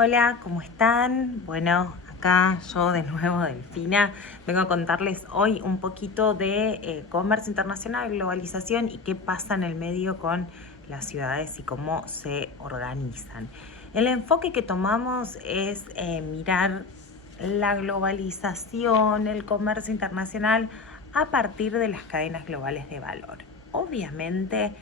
Hola, ¿cómo están? Bueno, acá yo de nuevo, Delfina, vengo a contarles hoy un poquito de comercio internacional, globalización y qué pasa en el medio con las ciudades y cómo se organizan. El enfoque que tomamos es mirar la globalización, el comercio internacional a partir de las cadenas globales de valor. Obviamente,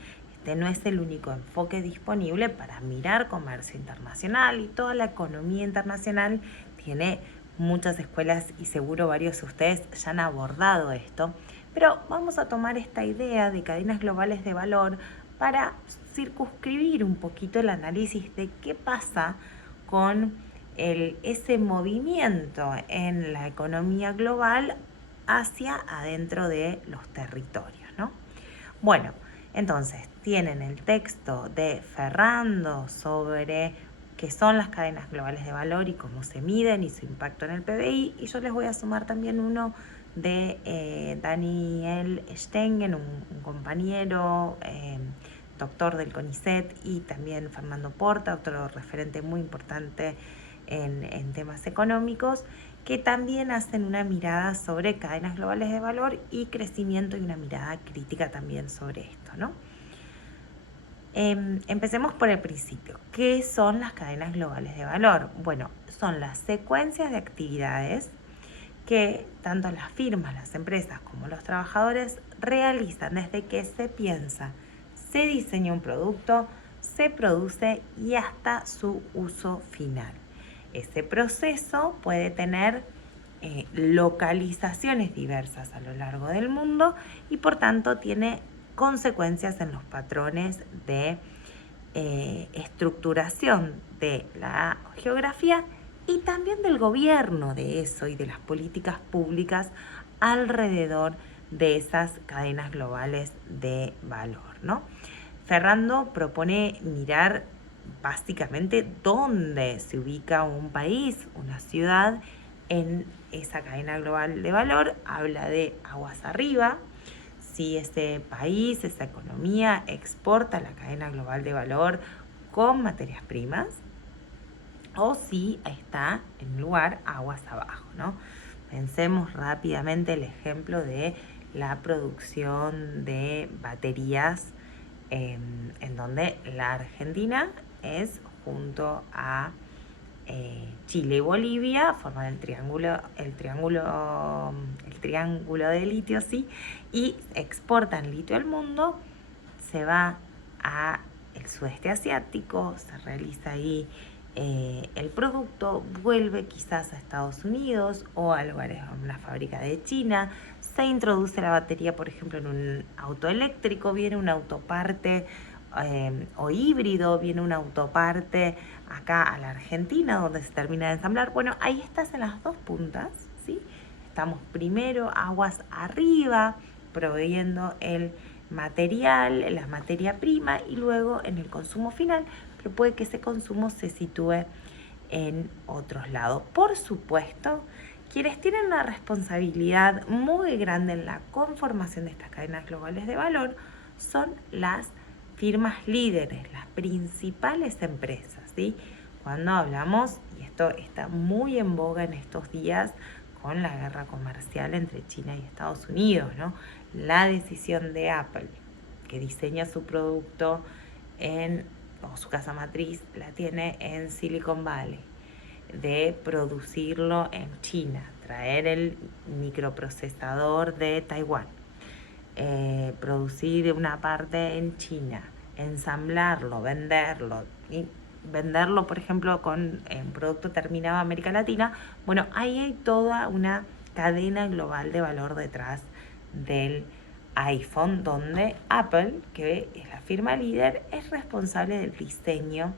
este no es el único enfoque disponible para mirar comercio internacional y toda la economía internacional tiene muchas escuelas y seguro varios de ustedes ya han abordado esto, pero vamos a tomar esta idea de cadenas globales de valor para circunscribir un poquito el análisis de qué pasa con ese movimiento en la economía global hacia adentro de los territorios, ¿no? Bueno, entonces tienen el texto de Ferrando sobre qué son las cadenas globales de valor y cómo se miden y su impacto en el PBI, y yo les voy a sumar también uno de Daniel Stengen, un compañero doctor del CONICET, y también Fernando Porta, otro referente muy importante en temas económicos, que también hacen una mirada sobre cadenas globales de valor y crecimiento y una mirada crítica también sobre esto, ¿no? Empecemos por el principio. ¿Qué son las cadenas globales de valor? Bueno, son las secuencias de actividades que tanto las firmas, las empresas como los trabajadores realizan desde que se piensa, se diseña un producto, se produce y hasta su uso final. Ese proceso puede tener localizaciones diversas a lo largo del mundo y por tanto tiene consecuencias en los patrones de estructuración de la geografía y también del gobierno de eso y de las políticas públicas alrededor de esas cadenas globales de valor, ¿no? Ferrando propone mirar básicamente dónde se ubica un país, una ciudad en esa cadena global de valor. Habla de aguas arriba, si ese país, esa economía exporta la cadena global de valor con materias primas o si está en un lugar aguas abajo, ¿no? Pensemos rápidamente el ejemplo de la producción de baterías en donde la Argentina es junto a Chile y Bolivia forman el triángulo de litio, sí, y exportan litio al mundo, se va a el sudeste asiático, se realiza ahí el producto, vuelve quizás a Estados Unidos o a lugares, a una fábrica de China, se introduce la batería, por ejemplo, en un auto eléctrico, viene un autoparte o híbrido, viene una autoparte acá a la Argentina donde se termina de ensamblar. Bueno, ahí estás en las dos puntas, ¿sí? Estamos primero aguas arriba proveyendo el material, la materia prima y luego en el consumo final, pero puede que ese consumo se sitúe en otros lados. Por supuesto, quienes tienen una responsabilidad muy grande en la conformación de estas cadenas globales de valor son las firmas líderes, las principales empresas, ¿sí? Cuando hablamos, y esto está muy en boga en estos días con la guerra comercial entre China y Estados Unidos, ¿no? La decisión de Apple, que diseña su producto o su casa matriz la tiene en Silicon Valley, de producirlo en China, traer el microprocesador de Taiwán, producir una parte en China, ensamblarlo, venderlo y venderlo, por ejemplo, con un producto terminado a América Latina. Bueno, ahí hay toda una cadena global de valor detrás del iPhone, donde Apple, que es la firma líder, es responsable del diseño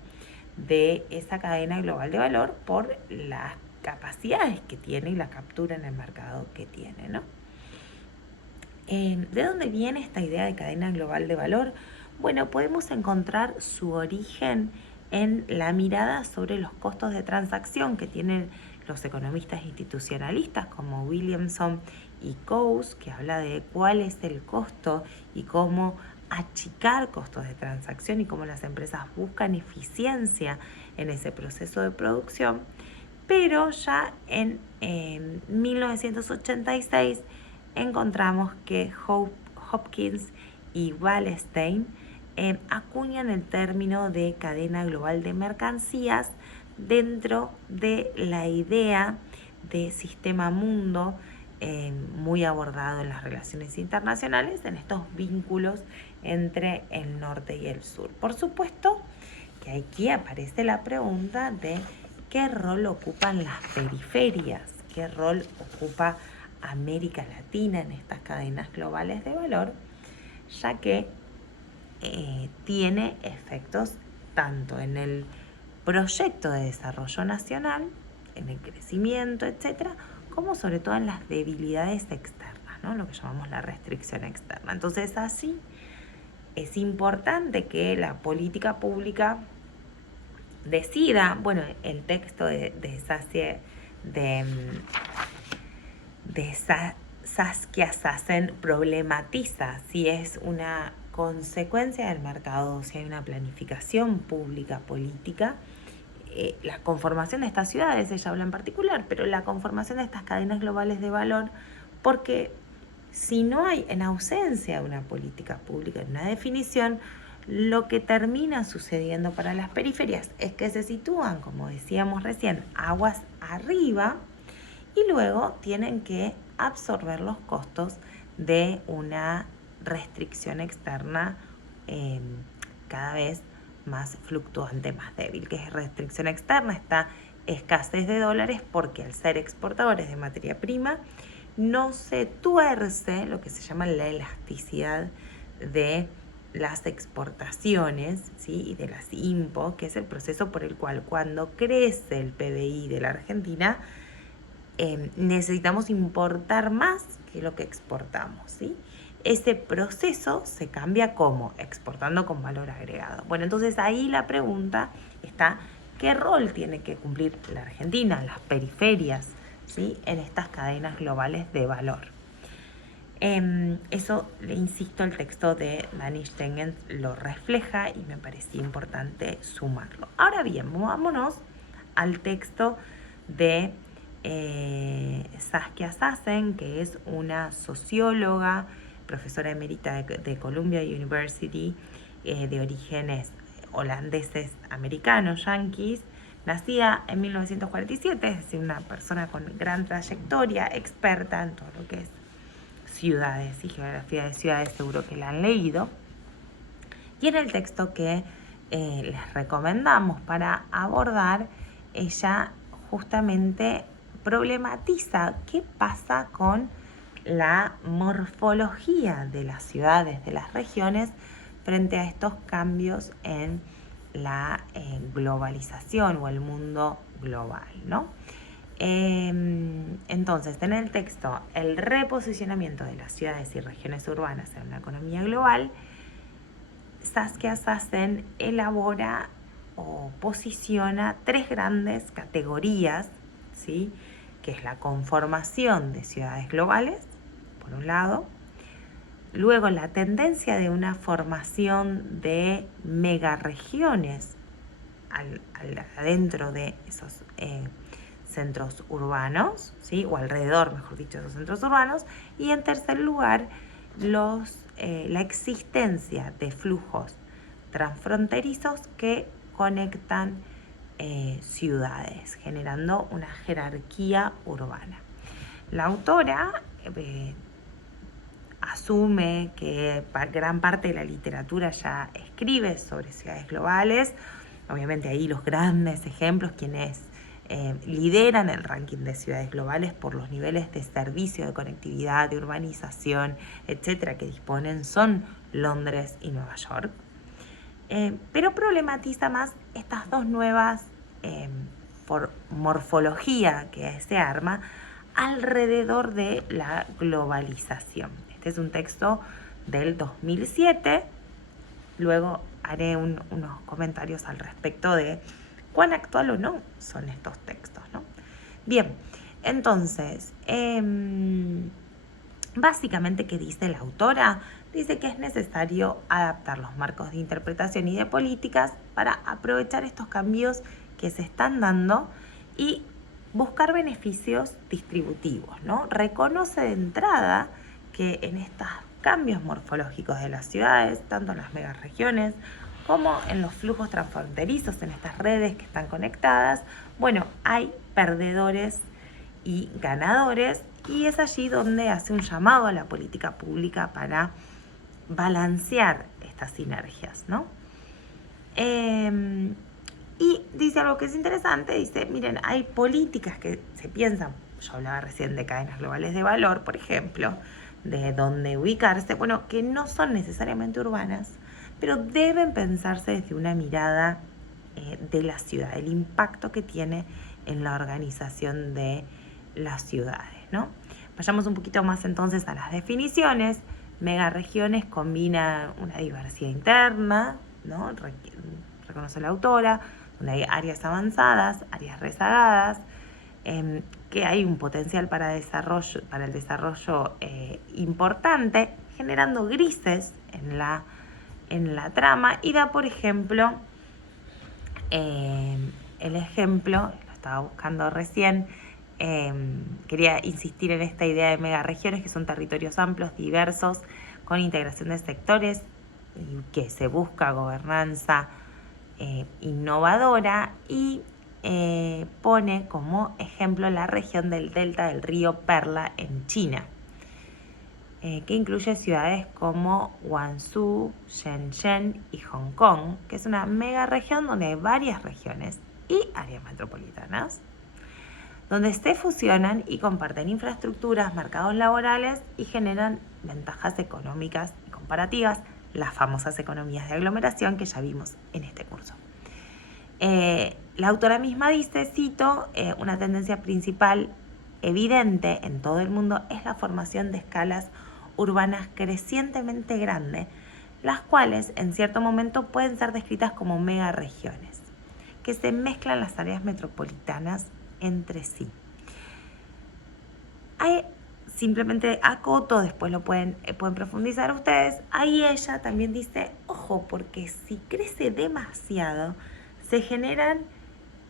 de esa cadena global de valor por las capacidades que tiene y la captura en el mercado que tiene, ¿no? ¿De dónde viene esta idea de cadena global de valor? Bueno, podemos encontrar su origen en la mirada sobre los costos de transacción que tienen los economistas institucionalistas como Williamson y Coase, que habla de cuál es el costo y cómo achicar costos de transacción y cómo las empresas buscan eficiencia en ese proceso de producción, pero ya en 1986 encontramos que Hopkins y Wallenstein acuñan el término de cadena global de mercancías dentro de la idea de sistema mundo muy abordado en las relaciones internacionales, en estos vínculos entre el norte y el sur. Por supuesto que aquí aparece la pregunta de qué rol ocupan las periferias, qué rol ocupa América Latina en estas cadenas globales de valor, ya que tiene efectos tanto en el proyecto de desarrollo nacional, en el crecimiento, etcétera, como sobre todo en las debilidades externas, ¿no? Lo que llamamos la restricción externa. Entonces, así es importante que la política pública decida, bueno, el texto de Saskia Sassen problematiza si es una consecuencia del mercado, si hay una planificación pública política, la conformación de estas ciudades, ella habla en particular, pero la conformación de estas cadenas globales de valor, porque si no hay, en ausencia de una política pública, de una definición, lo que termina sucediendo para las periferias es que se sitúan, como decíamos recién, aguas arriba y luego tienen que absorber los costos de una restricción externa cada vez más fluctuante, más débil. ¿Qué es restricción externa? Esta escasez de dólares porque al ser exportadores de materia prima no se tuerce lo que se llama la elasticidad de las exportaciones, ¿sí? Y de las IMPO, que es el proceso por el cual cuando crece el PBI de la Argentina necesitamos importar más que lo que exportamos, ¿sí? Ese proceso se cambia como exportando con valor agregado. Bueno, entonces ahí la pregunta está, ¿qué rol tiene que cumplir la Argentina, las periferias, ¿sí? En estas cadenas globales de valor? Eso, le insisto, el texto de Dani Stengen lo refleja y me parecía importante sumarlo. Ahora bien, vámonos al texto de Saskia Sassen, que es una socióloga, profesora emérita de Columbia University, de orígenes holandeses, americanos, yanquis, nacida en 1947, es decir, una persona con gran trayectoria, experta en todo lo que es ciudades y geografía de ciudades, seguro que la han leído. Y en el texto que les recomendamos para abordar, ella justamente problematiza qué pasa con la morfología de las ciudades, de las regiones, frente a estos cambios en la globalización o el mundo global, ¿no? Entonces, en el texto, el reposicionamiento de las ciudades y regiones urbanas en una economía global, Saskia Sassen elabora o posiciona tres grandes categorías, ¿sí? Que es la conformación de ciudades globales, por un lado, luego la tendencia de una formación de megaregiones adentro de esos centros urbanos, ¿sí? O alrededor, mejor dicho, de esos centros urbanos, y en tercer lugar, la existencia de flujos transfronterizos que conectan ciudades, generando una jerarquía urbana. La autora asume que gran parte de la literatura ya escribe sobre ciudades globales. Obviamente ahí los grandes ejemplos, quienes lideran el ranking de ciudades globales por los niveles de servicio, de conectividad, de urbanización, etcétera, que disponen, son Londres y Nueva York. Pero problematiza más estas dos nuevas morfología que se arma alrededor de la globalización. Este es un texto del 2007. Luego haré unos comentarios al respecto de cuán actual o no son estos textos, ¿no? Bien, entonces, básicamente, ¿qué dice la autora? Dice que es necesario adaptar los marcos de interpretación y de políticas para aprovechar estos cambios que se están dando y buscar beneficios distributivos, ¿no? Reconoce de entrada que en estos cambios morfológicos de las ciudades, tanto en las megaregiones como en los flujos transfronterizos, en estas redes que están conectadas, bueno, hay perdedores y ganadores, y es allí donde hace un llamado a la política pública para balancear estas sinergias, ¿no? Y dice algo que es interesante, dice, miren, hay políticas que se piensan, yo hablaba recién de cadenas globales de valor, por ejemplo, de dónde ubicarse, bueno, que no son necesariamente urbanas, pero deben pensarse desde una mirada de la ciudad, el impacto que tiene en la organización de las ciudades, ¿no? Vayamos un poquito más entonces a las definiciones. Megaregiones combina una diversidad interna, ¿no? Reconoce la autora, donde hay áreas avanzadas, áreas rezagadas, que hay un potencial para el desarrollo importante, generando grises en la trama, y da, por ejemplo, el ejemplo, lo estaba buscando recién, quería insistir en esta idea de megaregiones, que son territorios amplios, diversos, con integración de sectores, y que se busca gobernanza innovadora, y pone como ejemplo la región del delta del río Perla en China, que incluye ciudades como Guangzhou, Shenzhen y Hong Kong, que es una megaregión donde hay varias regiones y áreas metropolitanas, donde se fusionan y comparten infraestructuras, mercados laborales y generan ventajas económicas y comparativas, las famosas economías de aglomeración que ya vimos en este curso. La autora misma dice, cito, una tendencia principal evidente en todo el mundo es la formación de escalas urbanas crecientemente grandes, las cuales en cierto momento pueden ser descritas como megaregiones, que se mezclan las áreas metropolitanas entre sí. Hay, simplemente acoto, después lo pueden profundizar ustedes. Ahí ella también dice, ojo, porque si crece demasiado, se generan,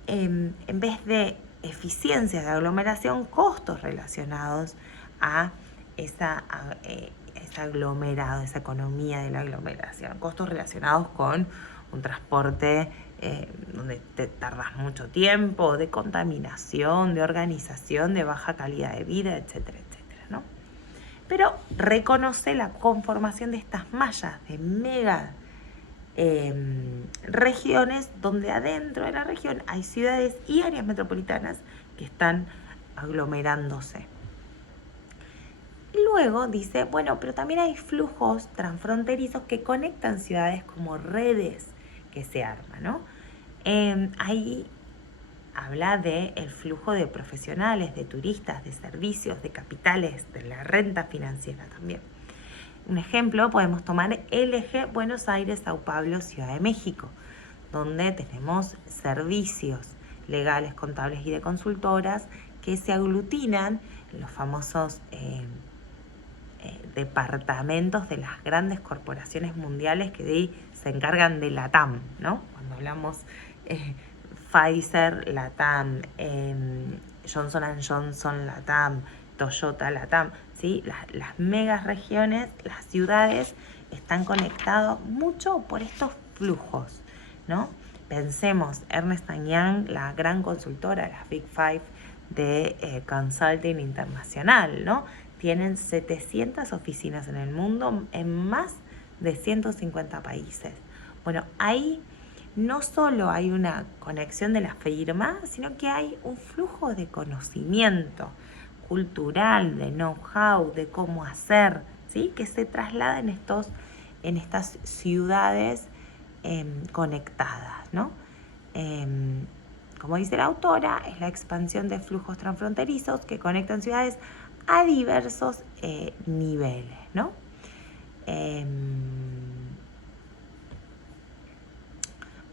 en vez de eficiencias de aglomeración, costos relacionados a ese aglomerado, esa economía de la aglomeración, costos relacionados con un transporte donde te tardas mucho tiempo, de contaminación, de organización, de baja calidad de vida, etcétera, etcétera, ¿no? Pero reconoce la conformación de estas mallas de mega regiones, donde adentro de la región hay ciudades y áreas metropolitanas que están aglomerándose. Y luego dice, bueno, pero también hay flujos transfronterizos que conectan ciudades como redes que se arman, ¿no? Ahí habla del flujo de profesionales, de turistas, de servicios, de capitales, de la renta financiera también. Un ejemplo, podemos tomar el eje Buenos Aires, Sao Paulo, Ciudad de México, donde tenemos servicios legales, contables y de consultoras que se aglutinan en los famosos departamentos de las grandes corporaciones mundiales que de ahí se encargan de LATAM, ¿no? Cuando hablamos Pfizer, LATAM, Johnson & Johnson, LATAM, Toyota, LATAM, ¿sí? Las megas regiones, las ciudades están conectadas mucho por estos flujos, ¿no? Pensemos, Ernst & Young, la gran consultora, las Big Five de consulting internacional, ¿no? Tienen 700 oficinas en el mundo, en más de 150 países. Bueno, ahí no solo hay una conexión de la firma, sino que hay un flujo de conocimiento cultural, de know-how, de cómo hacer, ¿sí? Que se traslada en estas ciudades conectadas, ¿no? Como dice la autora, es la expansión de flujos transfronterizos que conectan ciudades a diversos niveles, ¿no?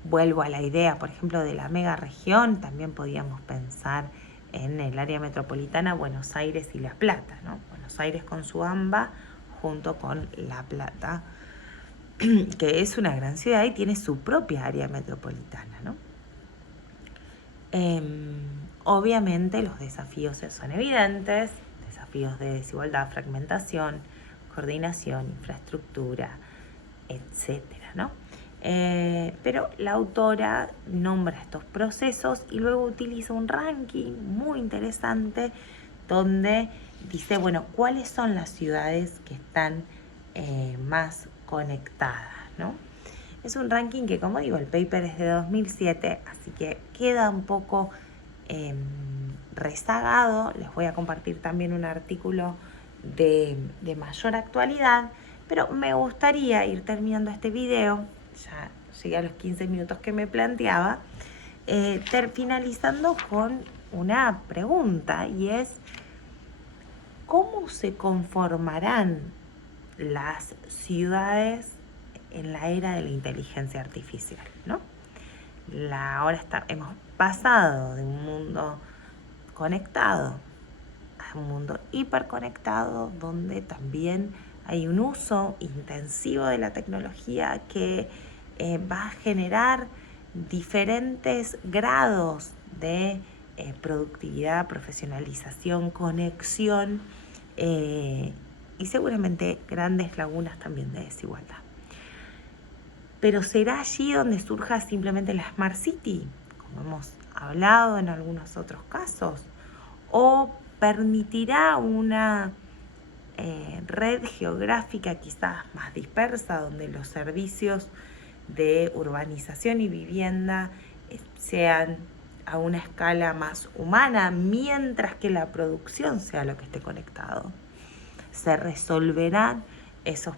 Vuelvo a la idea, por ejemplo, de la megaregión, también podíamos pensar en el área metropolitana Buenos Aires y La Plata, ¿no? Buenos Aires con su AMBA junto con La Plata, que es una gran ciudad y tiene su propia área metropolitana, ¿no? Obviamente los desafíos son evidentes, desafíos de desigualdad, fragmentación, coordinación, infraestructura, etcétera, ¿no? Pero la autora nombra estos procesos y luego utiliza un ranking muy interesante donde dice, bueno, ¿cuáles son las ciudades que están más conectadas, ¿no? Es un ranking que, como digo, el paper es de 2007, así que queda un poco rezagado. Les voy a compartir también un artículo de mayor actualidad, pero me gustaría ir terminando este video, ya llegué a los 15 minutos que me planteaba, finalizando con una pregunta, y es, ¿cómo se conformarán las ciudades en la era de la inteligencia artificial, ¿no? Hemos pasado de un mundo conectado a un mundo hiperconectado, donde también hay un uso intensivo de la tecnología que va a generar diferentes grados de productividad, profesionalización, conexión y seguramente grandes lagunas también de desigualdad. Pero ¿será allí donde surja simplemente la Smart City, como hemos hablado en algunos otros casos? ¿O permitirá una red geográfica quizás más dispersa, donde los servicios de urbanización y vivienda sean a una escala más humana, mientras que la producción sea lo que esté conectado? ¿Se resolverán esos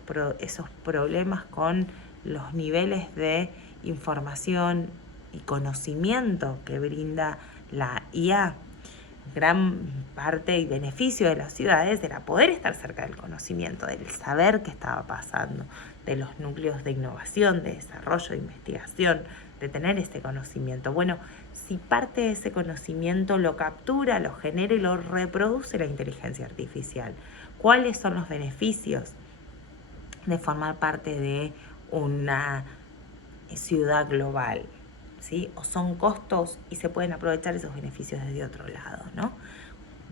problemas con los niveles de información y conocimiento que brinda la IA? Gran parte y beneficio de las ciudades era poder estar cerca del conocimiento, del saber qué estaba pasando, de los núcleos de innovación, de desarrollo, de investigación, de tener ese conocimiento. Bueno, si parte de ese conocimiento lo captura, lo genera y lo reproduce la inteligencia artificial, ¿cuáles son los beneficios de formar parte de una ciudad global? ¿Sí? ¿O son costos y se pueden aprovechar esos beneficios desde otro lado, ¿no?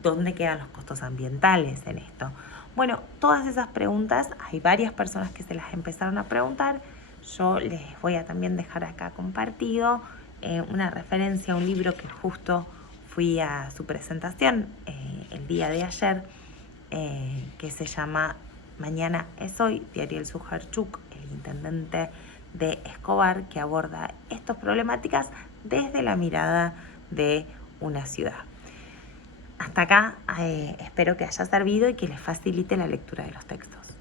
¿Dónde quedan los costos ambientales en esto? Bueno, todas esas preguntas, hay varias personas que se las empezaron a preguntar. Yo les voy a también dejar acá compartido una referencia a un libro que justo fui a su presentación el día de ayer, que se llama Mañana es hoy, de Ariel Sujarchuk, el intendente de Escobar, que aborda estas problemáticas desde la mirada de una ciudad. Hasta acá espero que haya servido y que les facilite la lectura de los textos.